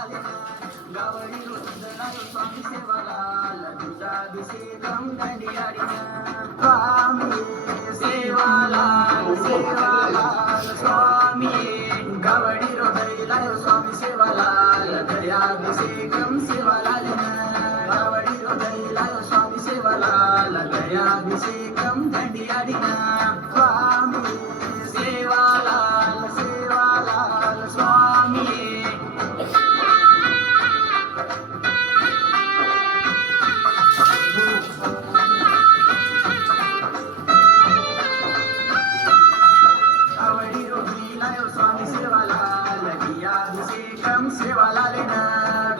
गावडी रुद्रायो स्वामी सेवालाल तुझाभिषेकम दंडियाडिना स्वामी सेवालाल सेवालाल स्वामी गावडी रुद्रायो स्वामी सेवालाल दर्याभिषेकम सेवालालिना गावडी रुद्रायो स्वामी सेवालाल दर्याभिषेकम दंडियाडिना स्वामी सेवालाल सेवालाल स्वामी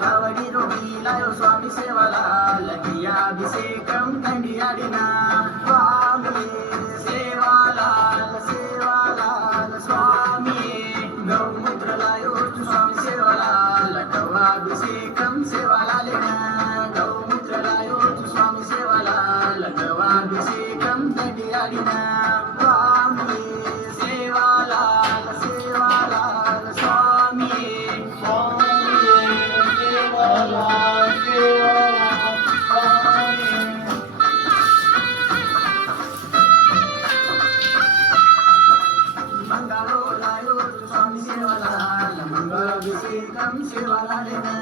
गावडी रोहिलायो स्वामी सेवालाल अभिषेकम दंडियाडिना स्वामी सेवालाल सेवालाल स्वामी गौमूत्रलायो स्वामी सेवालाल गवाभिषेकम सेवालालिना गौमूत्रलायो स्वामी सेवालाल गवाभिषेकम दंडियाडिना स्वामी सेवालाल सेवालाल स्वामी मंगलाभिषेकम सेवालालिना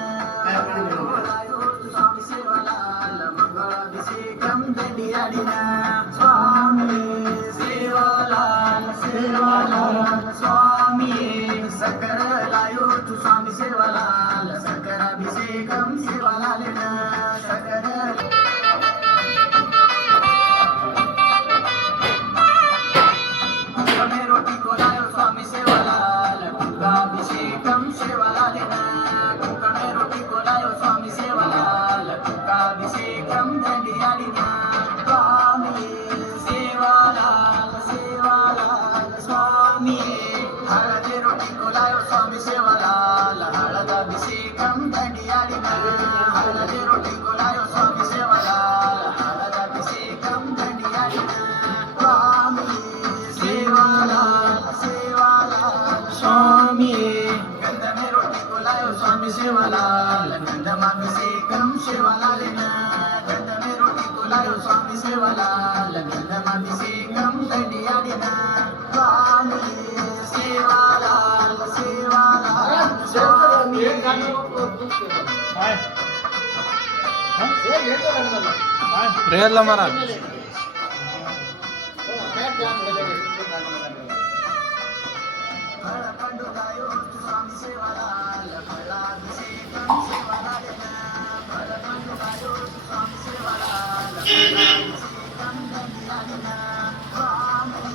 मंगलायो स्वामी सेवालाल मंगलाभिषेकम दंडियाडिना स्वामी सेवालाल सेवालाल स्वामी सकरलायो स्वामी सेवालाल सकराभिषेकम सेवालालिना सकरा रोटी कोलायो स्वामी सेवालाल अभिषेकम सेवालालिना कुकमे रोटी कोलायो स्वामी सेवालाल अभिषेकम दंडियाडिना स्वामी सेवालाल सेवालाल स्वामी हळदे रोटी कोलायो स्वामी सेवालाल हळदाभिषेकम दंडियाडिना हळदे रोटी कोलायो स्वामी सेवालाल हळदाभिषेकम दंडियाडिना स्वामी सेवालाल सेवालाल स्वामी गंधमे रोटी कोलायो स्वामी सेवालाल गंधमाभिषेकम सेवालालिना गंधमे रोटी कोलायो स्वामी सेवालाल गंधमाभिषेकम दंडियाडिना स्वामी सेवालाल सेवालाल स्वामी रेला महाराज फळपंडुलायो स्वामी सेवालाल फळाभिषेकम सेवालालिना फळपंडुलायो स्वामी सेवालाल फळाभिषेकम दंडियाडिना स्वामी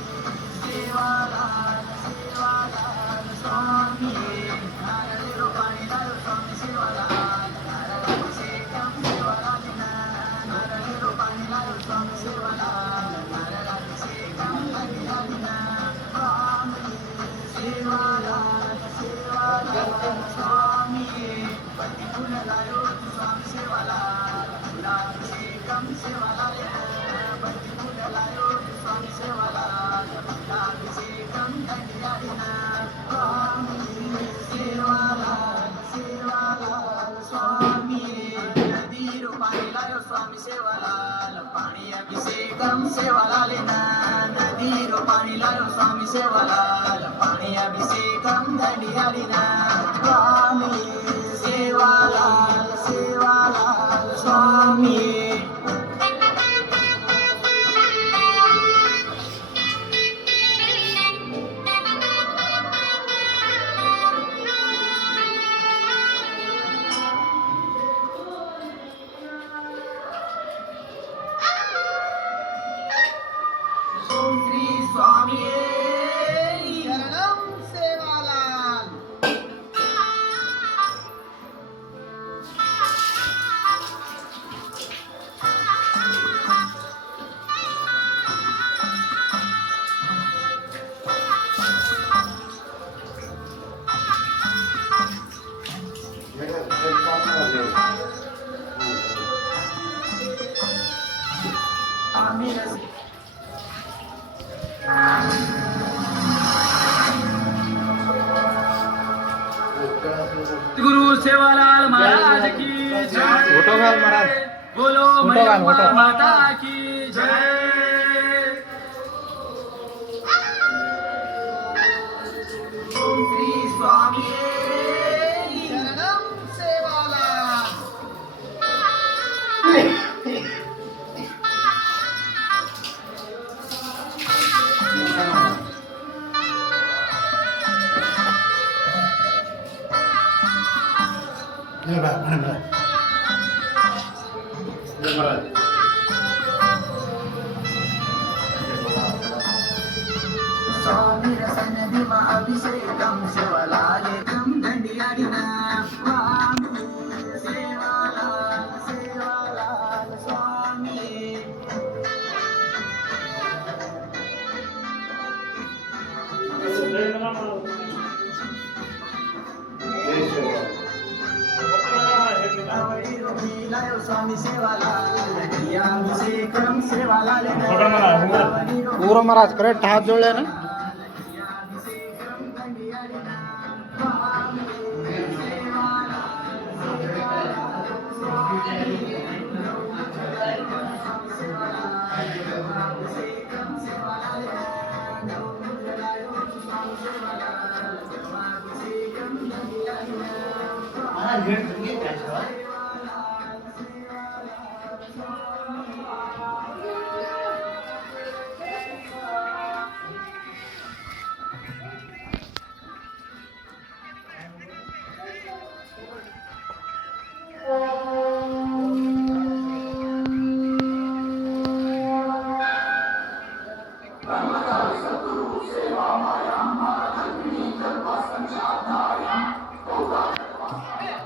सेवालाल सेवालाल स्वामी नारळी रूपाणीलायो स्वामी सेवालाल नारळाभिषेकम सेवालालिना नारळी रूपाणीलायो स्वामी सेवालाल नारळाभिषेकम दंडियाडिना स्वामी सेवालाल सेवालाल स्वामी पति फुललायो स्वामी सेवालाल फुलाभिषेकम सेवालालिना पति फुललायो स्वामी सेवालाल फुलाभिषेकम दंडियाडिना स्वामी सेवालाल सेवालाल स्वामी नदी रूपाणीलायो स्वामी सेवालाल पाणी अभिषेकम सेवालालिना नदी रूपाणीलायो स्वामी सेवालाल पाणी अभिषेकम दंडियाडिना स्वामी सेवालाल सेवालाल स्वामी श्री स्वामी शरणम सेवालाल सेवालाल महाराज की जय। फोटो घाल महाराज. बोलो फोटो घाल, मैया फोटो. माता की जय। ओम श्री स्वामी शरणम सेवालाल. स्वामी रसन दिवा अभिषेकम शिवलालेकम दंडियाडिना स्वामी सेवालाल सेवालाल स्वामी. स्वामी सेवालाल अभिषेकम शिवलाल पूरा महाराज करेक्ट हात जोडले ना. सेवा माया